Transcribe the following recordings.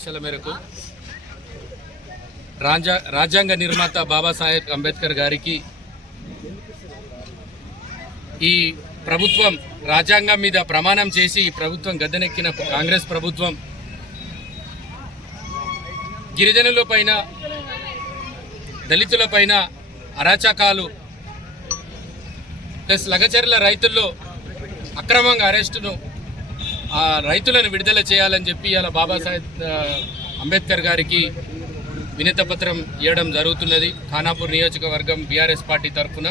ఆదేశాల మేరకు రాజ్యాంగ నిర్మాత బాబాసాహెబ్ అంబేద్కర్ గారికి ఈ ప్రభుత్వం రాజ్యాంగం మీద ప్రమాణం చేసి ఈ ప్రభుత్వం గద్దెనెక్కిన కాంగ్రెస్ ప్రభుత్వం గిరిజనుల పైన దళితుల పైన అరాచకాలు ప్లస్ లగచర్ల రైతుల్లో అక్రమంగా అరెస్టును ఆ రైతులను విడుదల చేయాలని చెప్పి ఇలా బాబాసాహెబ్ అంబేద్కర్ గారికి వినతిపత్రం ఇవ్వడం జరుగుతున్నది. ఖానాపూర్ నియోజకవర్గం బీఆర్ఎస్ పార్టీ తరఫున.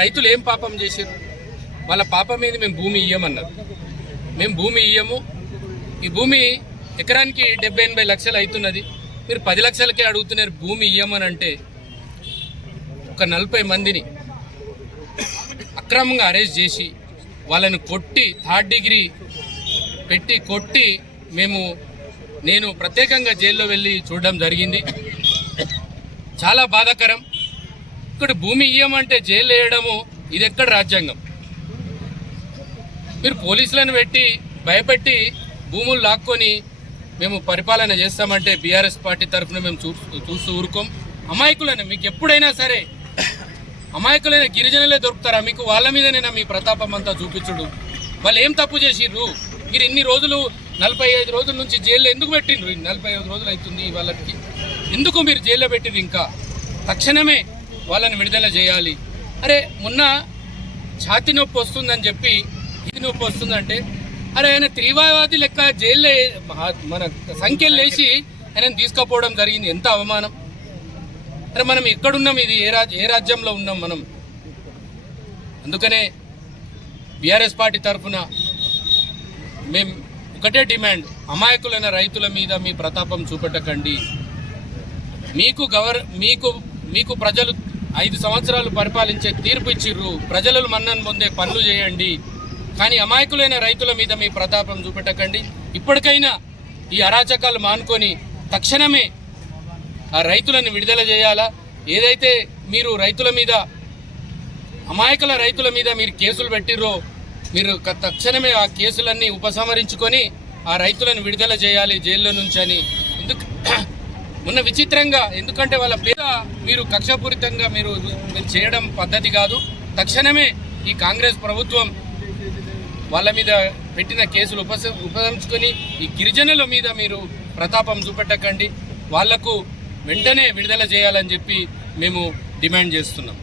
రైతులు ఏం పాపం చేశారు? వాళ్ళ పాపం మీద మేము భూమి ఇయ్యమన్నారు. మేము భూమి ఇయ్యము. ఈ భూమి ఎకరానికి 70-80 లక్షలు అవుతున్నది. మీరు 10 లక్షలకే అడుగుతున్నారు భూమి ఇయ్యమని అంటే ఒక 40 మందిని అక్రమంగా అరెస్ట్ చేసి వాళ్ళని కొట్టి 3rd డిగ్రీ పెట్టి కొట్టి నేను ప్రత్యేకంగా జైల్లో వెళ్ళి చూడడం జరిగింది. చాలా బాధాకరం. ఇక్కడ భూమి ఇయ్యమంటే జైలు వేయడము ఇది ఎక్కడ రాజ్యాంగం? మీరు పోలీసులను పెట్టి భయపెట్టి భూములు లాక్కొని మేము పరిపాలన చేస్తామంటే బీఆర్ఎస్ పార్టీ తరఫున మేము చూస్తూ ఊరుకోం. అమాయకులను మీకు ఎప్పుడైనా సరే అమాయకులైన గిరిజనులే దొరుకుతారా మీకు? వాళ్ళ మీదనైనా మీ ప్రతాపం అంతా చూపించుడు. వాళ్ళు ఏం తప్పు చేసిర్రు? మీరు ఇన్ని రోజులు 45 రోజుల నుంచి జైల్లో ఎందుకు పెట్టిండ్రు? 45 రోజులు అవుతుంది వాళ్ళకి. ఎందుకు మీరు జైల్లో పెట్టిండ్రు? ఇంకా తక్షణమే వాళ్ళని విడుదల చేయాలి. అరే మొన్న ఛాతీ నొప్పి వస్తుందని చెప్పి ఇది నొప్పి వస్తుందంటే అరే ఆయన తీవ్రవాది లెక్క జైల్లో మన సంఖ్యలు వేసి ఆయనను తీసుకుపోవడం జరిగింది. ఎంత అవమానం! అరే మనం ఎక్కడున్నాం? ఇది ఏ రాజ్యంలో ఉన్నాం మనం? అందుకనే బీఆర్ఎస్ పార్టీ తరఫున మేము ఒకటే డిమాండ్, అమాయకులైన రైతుల మీద మీ ప్రతాపం చూపెట్టకండి. మీకు ప్రజలు 5 సంవత్సరాలు పరిపాలించే తీర్పు ఇచ్చిర్రు. ప్రజలు మన్నను పొందే పనులు చేయండి. కానీ అమాయకులైన రైతుల మీద మీ ప్రతాపం చూపెట్టకండి. ఇప్పటికైనా ఈ అరాచకాలు మానుకొని తక్షణమే ఆ రైతులను విడుదల చేయాలా? ఏదైతే మీరు రైతుల మీద అమాయకుల రైతుల మీద మీరు కేసులు పెట్టిర్రో మీరు తక్షణమే ఆ కేసులన్నీ ఉపసంహరించుకొని ఆ రైతులను విడుదల చేయాలి జైల్లో నుంచి అని. మొన్న విచిత్రంగా, ఎందుకంటే వాళ్ళ పేద మీరు కక్షపూరితంగా మీరు చేయడం పద్ధతి కాదు. తక్షణమే ఈ కాంగ్రెస్ ప్రభుత్వం వాళ్ళ మీద పెట్టిన కేసులు ఉపసంహరించుకొని ఈ గిరిజనుల మీద మీరు ప్రతాపం చూపెట్టకండి. వాళ్లకు వెంటనే విడుదల చేయాలని చెప్పి మేము డిమాండ్ చేస్తున్నాం.